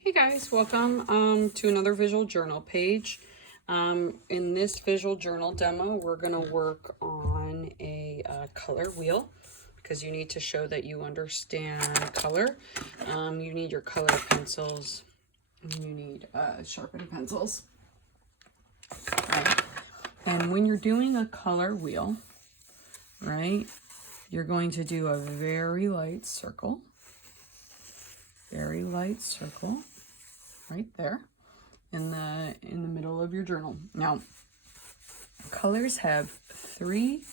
Hey guys, welcome to another visual journal page. In this visual journal demo, we're going to work on a color wheel because you need to show that you understand color. You need your color pencils and you need sharpened pencils. Right? And when you're doing a color wheel, right, you're going to do a very light circle. Very light circle right there in the middle of your journal. Now, colors have three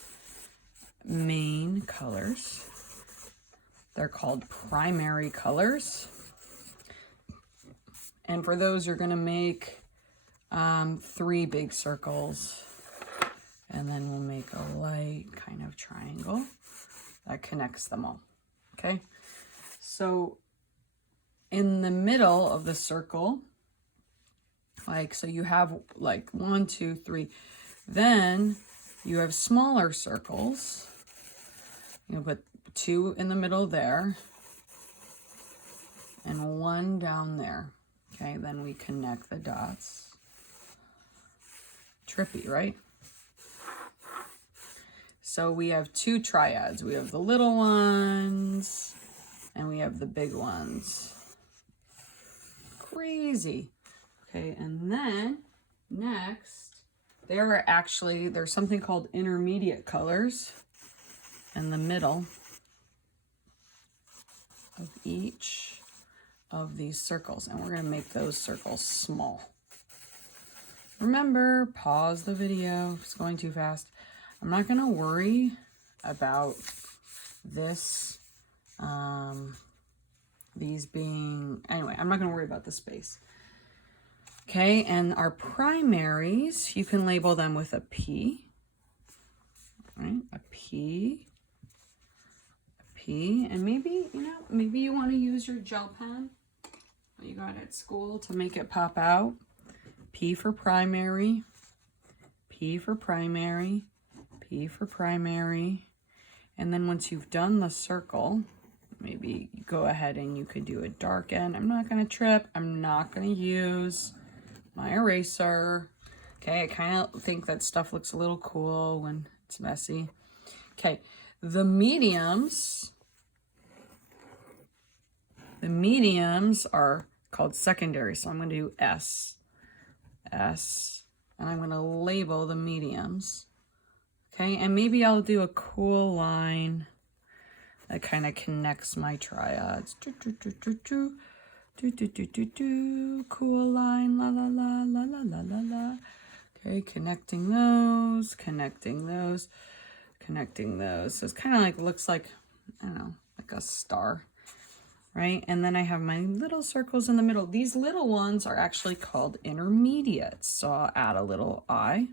main colors. They're called primary colors. And for those, you're going to make three big circles. And then we'll make a light kind of triangle that connects them all. Okay? So in the middle of the circle, so you have like 1, 2, 3, then you have smaller circles. You put 2 in the middle there and 1 down there. Okay, then we connect the dots. Trippy, right? So we have 2 triads. We have the little ones and we have the big ones. Crazy. Okay, and then next, there's something called intermediate colors in the middle of each of these circles, and we're going to make those circles small. Remember, pause the video if it's going too fast. I'm not going to worry about this, these being, anyway, I'm not going to worry about the space. Okay, and our primaries, you can label them with a P, right? A P, and maybe, maybe you want to use your gel pen that you got at school to make it pop out. P for primary, P for primary, P for primary. And then once you've done the circle, maybe you go ahead and you could do a dark end. I'm not going to trip. I'm not going to use my eraser. Okay, I kind of think that stuff looks a little cool when it's messy. Okay, the mediums are called secondary. So I'm going to do S, and I'm going to label the mediums. Okay, and maybe I'll do a cool line that kind of connects my triads. Cool line, la la la la la la la la. Okay, connecting those. So it's kind of like, looks like, I don't know, like a star, right? And then I have my little circles in the middle. These little ones are actually called intermediates. So I'll add a little I.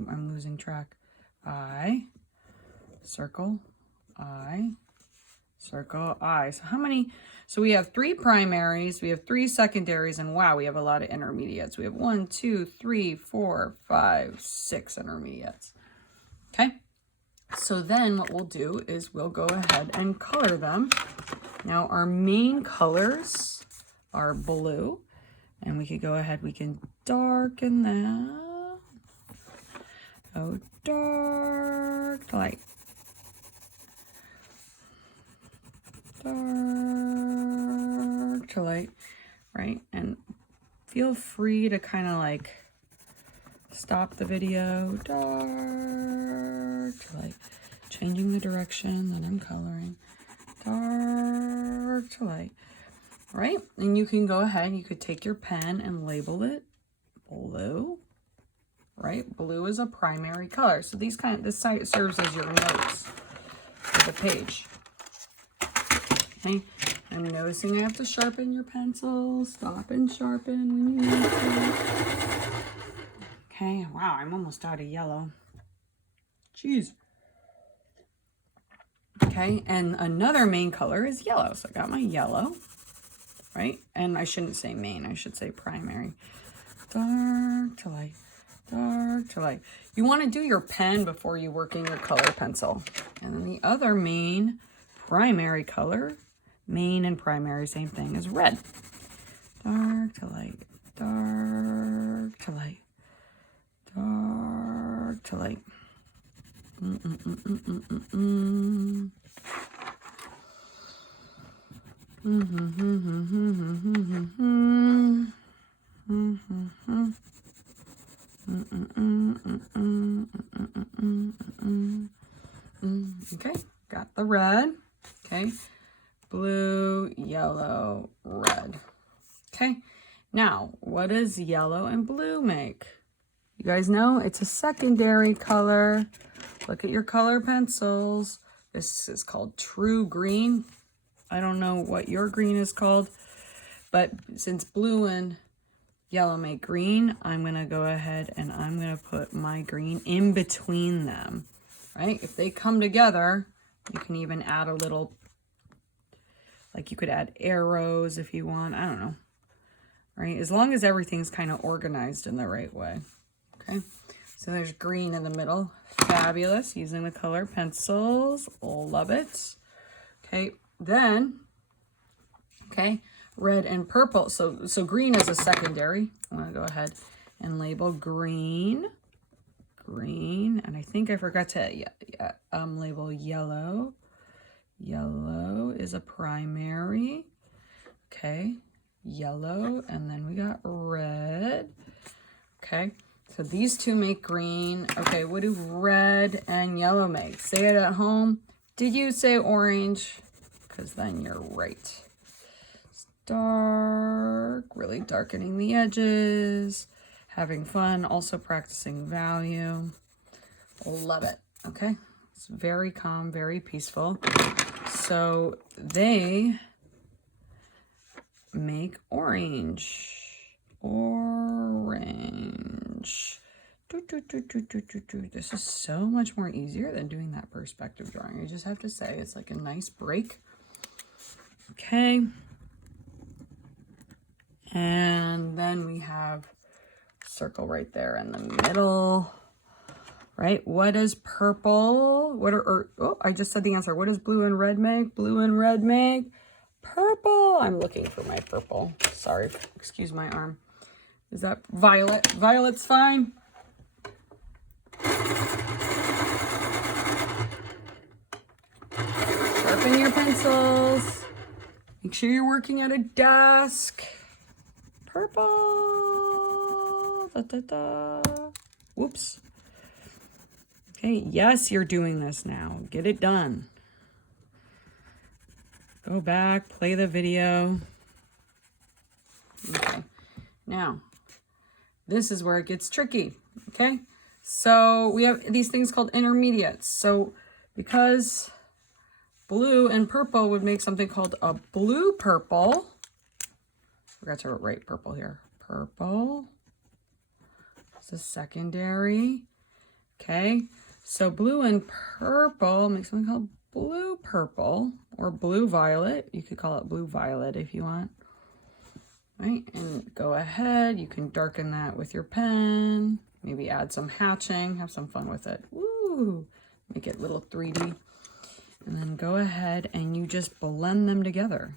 I'm losing track. I, circle, I, circle, I. So how many? So we have 3 primaries, we have 3 secondaries, and wow, we have a lot of intermediates. We have 1, 2, 3, 4, 5, 6 intermediates. Okay. So then what we'll do is we'll go ahead and color them. Now our main colors are blue, and we could go ahead, we can darken that. Oh, dark to light. Dark to light, right? And feel free to kind of like stop the video. Dark to light. Changing the direction that I'm coloring. Dark to light. All right, and you can go ahead, you could take your pen and label it blue. Right? Blue is a primary color. So this side serves as your notes for the page. Okay. I'm noticing I have to sharpen your pencil. Stop and sharpen when you need to. Okay. Wow, I'm almost out of yellow. Jeez. Okay, and another main color is yellow. So I got my yellow, right? And I shouldn't say main, I should say primary. Dark to light. dark to light. You want to do your pen before you work in your color pencil. And then the other main primary color, main and primary, same thing as red. Dark to light, dark to light, dark to light. Okay, got the red. Okay, blue, yellow, red. Okay, now what does yellow and blue make? You guys know it's a secondary color. Look at your color pencils. This is called true green. I don't know what your green is called, but since blue and yellow make green, I'm going to go ahead and I'm going to put my green in between them, right? If they come together, you can even add a little, like you could add arrows if you want. I don't know, right? As long as everything's kind of organized in the right way, okay? So there's green in the middle. Fabulous. Using the color pencils. Love it. Okay, then, okay, red and purple. So green is a secondary. I'm going to go ahead and label green. Green. And I think I forgot to label yellow. Yellow is a primary. Okay, yellow. And then we got red. Okay. So these two make green. Okay, what do red and yellow make? Say it at home. Did you say orange? Because then you're right. It's dark, really darkening the edges, having fun, also practicing value. Love it, okay? It's very calm, very peaceful. So they make orange. Orange. This is so much more easier than doing that perspective drawing. I just have to say, it's like a nice break. Okay. And then we have circle right there in the middle. Right? What is purple? I just said the answer. What does blue and red make? Blue and red make purple. I'm looking for my purple. Sorry, excuse my arm. Is that violet? Violet's fine. Sharpen your pencils. Make sure you're working at a desk. Purple. Da, da, da. Whoops. Okay, yes, you're doing this now. Get it done. Go back, play the video. Okay, now, this is where it gets tricky, okay? So we have these things called intermediates. So because blue and purple would make something called a blue purple. Forgot to write purple here. Purple. It's a secondary. Okay. So blue and purple make something called blue purple or blue violet. You could call it blue violet if you want. Right, and go ahead, you can darken that with your pen, maybe add some hatching, have some fun with it. Woo! Make it a little 3D. And then go ahead and you just blend them together.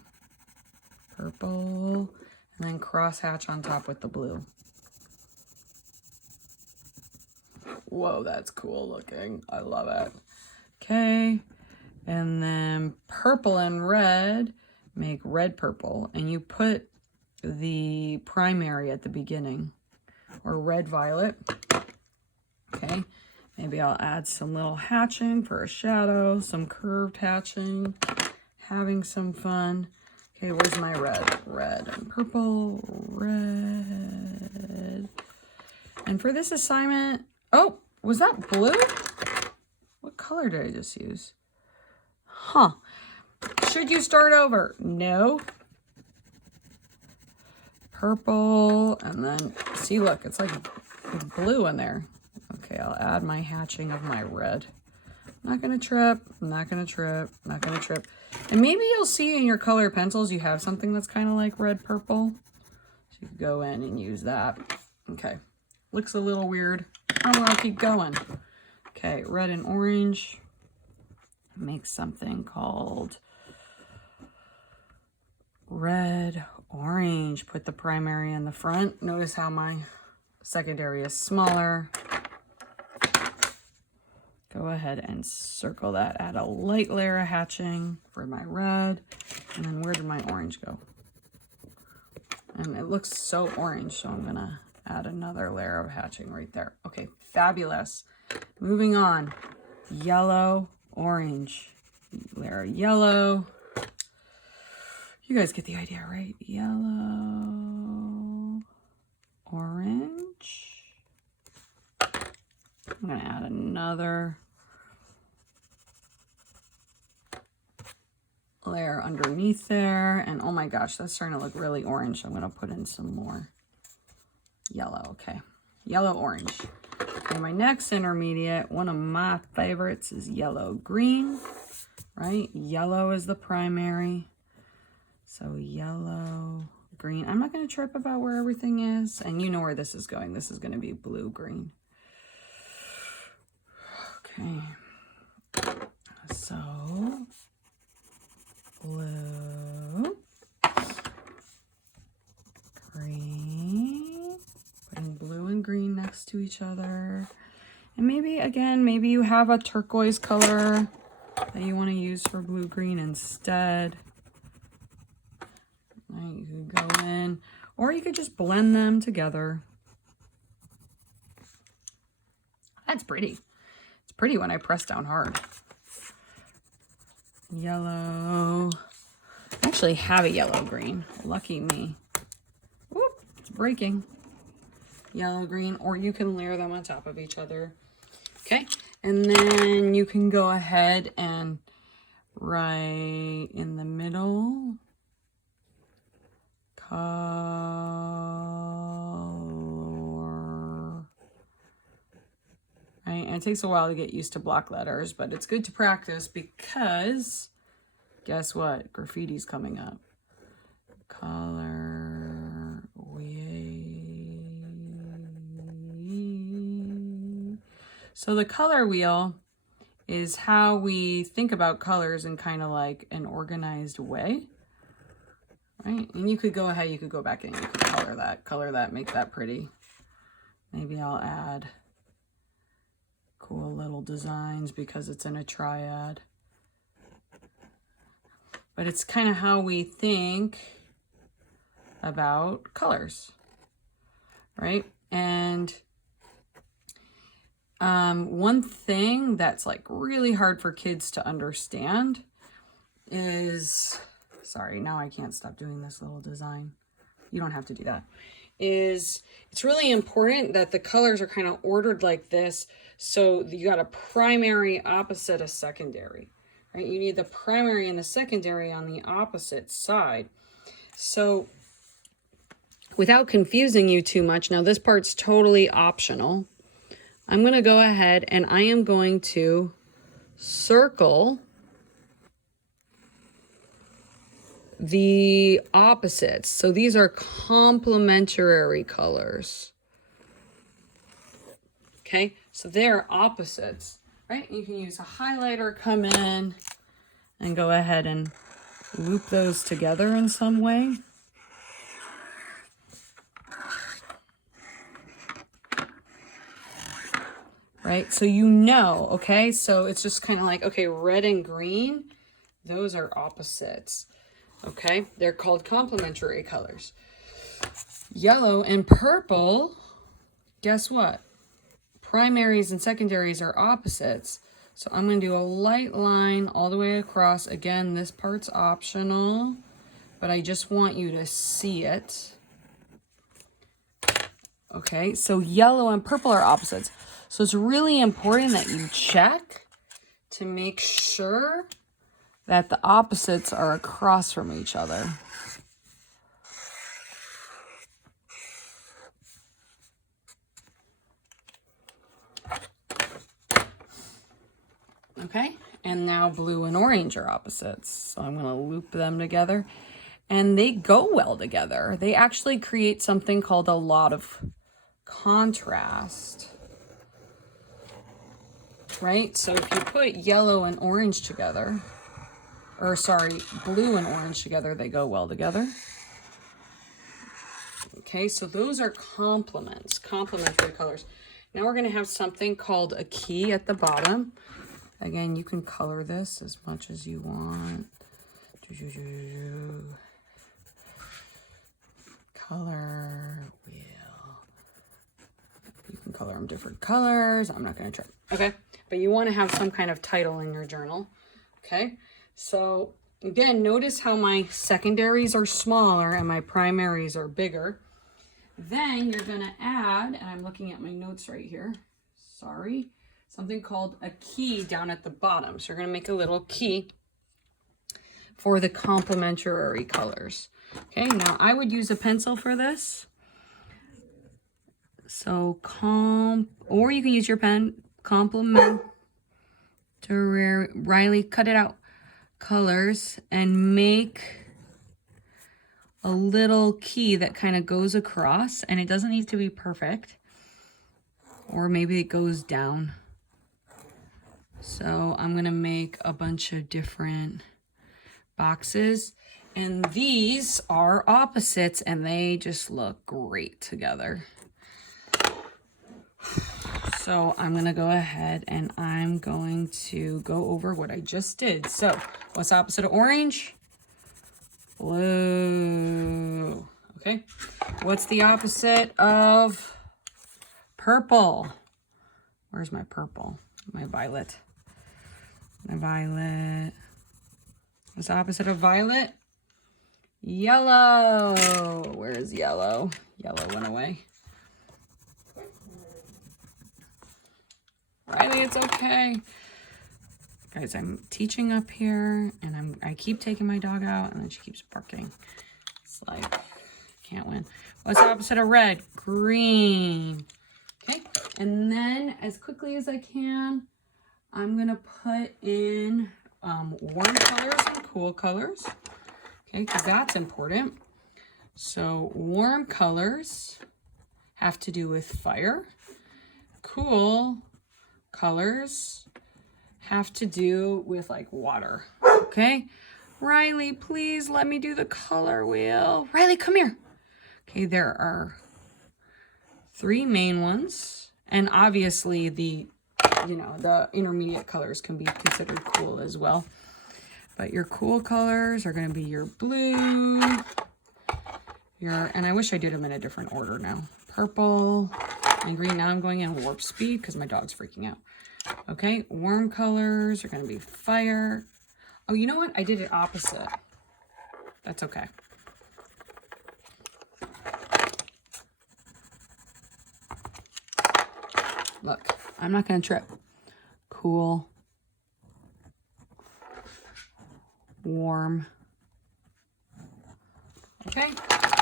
Purple, and then cross hatch on top with the blue. Whoa, that's cool looking. I love it. Okay, and then purple and red make red purple, and you put the primary at the beginning, or red violet. Okay, maybe I'll add some little hatching for a shadow, some curved hatching, having some fun. Okay, where's my red? Red and purple, red. And for this assignment, oh, was that blue? What color did I just use? Huh. Should you start over? No. Purple, and then, see, look, it's like blue in there. Okay, I'll add my hatching of my red. I'm not gonna trip, I'm not gonna trip, I'm not gonna trip. And maybe you'll see in your color pencils you have something that's kind of like red purple. So you can go in and use that. Okay, looks a little weird. Oh, I'll keep going. Okay, red and orange. Make something called red, orange. Put the primary in the front. Notice how my secondary is smaller. Go ahead and circle that. Add a light layer of hatching for my red. And then where did my orange go? And it looks so orange, so I'm gonna add another layer of hatching right there. Okay, fabulous. Moving on. Yellow, orange. Layer of yellow. You guys get the idea, right? Yellow, orange. I'm gonna add another layer underneath there. And oh my gosh, that's starting to look really orange. I'm gonna put in some more yellow. Okay, yellow, orange. Okay, my next intermediate, one of my favorites, is yellow, green, right? Yellow is the primary. So yellow, green. I'm not gonna trip about where everything is. And you know where this is going. This is gonna be blue, green. Okay, so blue, green, putting blue and green next to each other. And maybe, again, maybe you have a turquoise color that you want to use for blue, green instead. Right, you could go in, or you could just blend them together. That's pretty. It's pretty when I press down hard. Yellow. I actually have a yellow green. Lucky me. Whoop, it's breaking. Yellow green, or you can layer them on top of each other. Okay, and then you can go ahead and right in the middle, color. Right, and it takes a while to get used to block letters, but it's good to practice because guess what? Graffiti's coming up. Color wheel. So the color wheel is how we think about colors in kind of like an organized way, right? And you could go ahead, you could go back in, you could color that, make that pretty. Maybe I'll add cool little designs because it's in a triad. But it's kind of how we think about colors, right? And one thing that's like really hard for kids to understand is, sorry, now I can't stop doing this little design. You don't have to do that. Is it's really important that the colors are kind of ordered like this. So you got a primary opposite a secondary, right? You need the primary and the secondary on the opposite side. So without confusing you too much, now this part's totally optional. I'm going to go ahead and I am going to circle the opposites. So these are complementary colors. Okay, so they're opposites, right? You can use a highlighter, come in and go ahead and loop those together in some way. Right, so you know, okay, so it's just kind of like, okay, red and green, those are opposites, okay? They're called complementary colors. Yellow and purple, guess what? Primaries and secondaries are opposites. So I'm going to do a light line all the way across. Again, this part's optional, but I just want you to see it. Okay, so yellow and purple are opposites. So it's really important that you check to make sure that the opposites are across from each other. Okay, and now blue and orange are opposites. So I'm going to loop them together and they go well together. They actually create something called a lot of contrast, right? So if you put yellow and orange together, or sorry, blue and orange together, they go well together. Okay, so those are complements, complementary colors. Now we're going to have something called a key at the bottom. Again, you can color this as much as you want. Color wheel. You can color them different colors. I'm not going to try. Okay, but you want to have some kind of title in your journal. Okay, so again, notice how my secondaries are smaller and my primaries are bigger. Then you're going to add, and I'm looking at my notes right here, sorry, something called a key down at the bottom. So you're going to make a little key for the complementary colors. Okay, now I would use a pencil for this. So or you can use your pen, complementary, Riley, cut it out, colors, and make a little key that kind of goes across, and it doesn't need to be perfect, or maybe it goes down. So I'm gonna make a bunch of different boxes, and these are opposites and they just look great together. So I'm gonna go ahead and I'm going to go over what I just did. So what's the opposite of orange? Blue. Okay. What's the opposite of purple? Where's my purple? My violet. My violet. What's the opposite of violet? Yellow. Where is yellow? Yellow went away. Riley, it's okay. Guys, I'm teaching up here, and I keep taking my dog out, and then she keeps barking. It's like, can't win. What's the opposite of red? Green. Okay, and then as quickly as I can, I'm gonna put in warm colors and cool colors. Okay, because that's important. So warm colors have to do with fire. Cool colors have to do with like water. Okay, Riley, please let me do the color wheel. Riley, come here. Okay, there are 3 main ones, and obviously the intermediate colors can be considered cool as well. But your cool colors are going to be your blue, and I wish I did them in a different order now. Purple and green. Now I'm going in warp speed because my dog's freaking out. Okay, warm colors are going to be fire. Oh, you know what? I did it opposite. That's okay. Look, I'm not going to trip. Cool. Warm. Okay,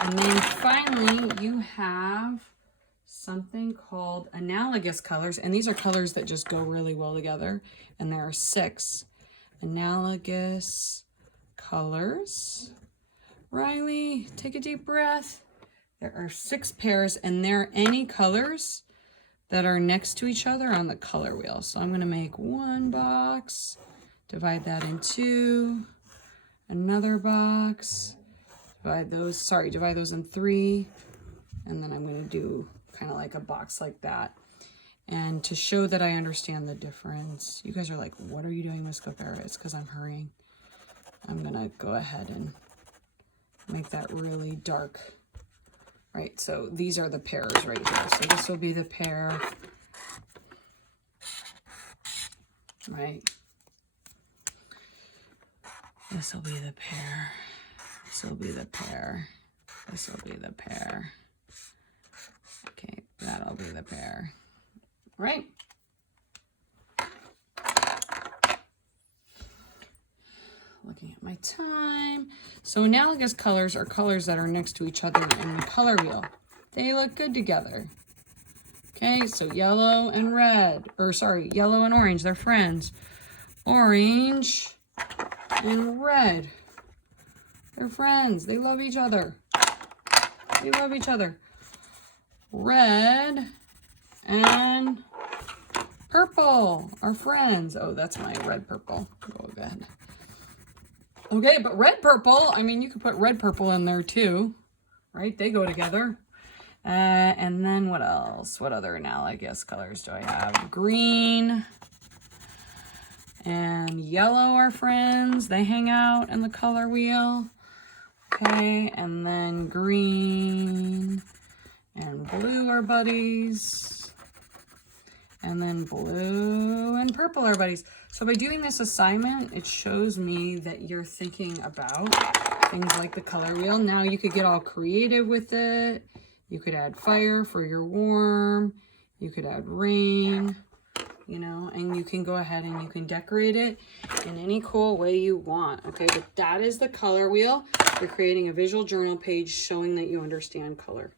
and then finally you have something called analogous colors, and these are colors that just go really well together, and there are 6 analogous colors. Riley, take a deep breath. There are 6 pairs, and they're any colors that are next to each other on the color wheel. So I'm going to make 1 box, divide that in 2, another box, divide those in 3, and then I'm going to do kind of like a box like that. And to show that I understand the difference, you guys are like, what are you doing, Miss Copera? It's because I'm hurrying. I'm going to go ahead and make that really dark. Right, so these are the pairs right here. So this will be the pair, right? This will be the pair. This will be the pair. This will be the pair. Okay, that'll be the pair. Right? Looking at my time. So analogous colors are colors that are next to each other in the color wheel. They look good together. Okay, so yellow and red, yellow and orange, they're friends. Orange and red, they're friends. They love each other. They love each other. red, and purple, our friends. Oh, that's my red purple. Go ahead. Okay, but red purple, I mean, you could put red purple in there too, right? They go together. And then what else? What other analogous colors do I have? Green and yellow are friends. They hang out in the color wheel. Okay, and then green and blue are buddies. And then blue and purple are buddies. So by doing this assignment, it shows me that you're thinking about things like the color wheel. Now you could get all creative with it. You could add fire for your warm. You could add rain, you know, and you can go ahead and you can decorate it in any cool way you want. Okay, but that is the color wheel. You're creating a visual journal page showing that you understand color.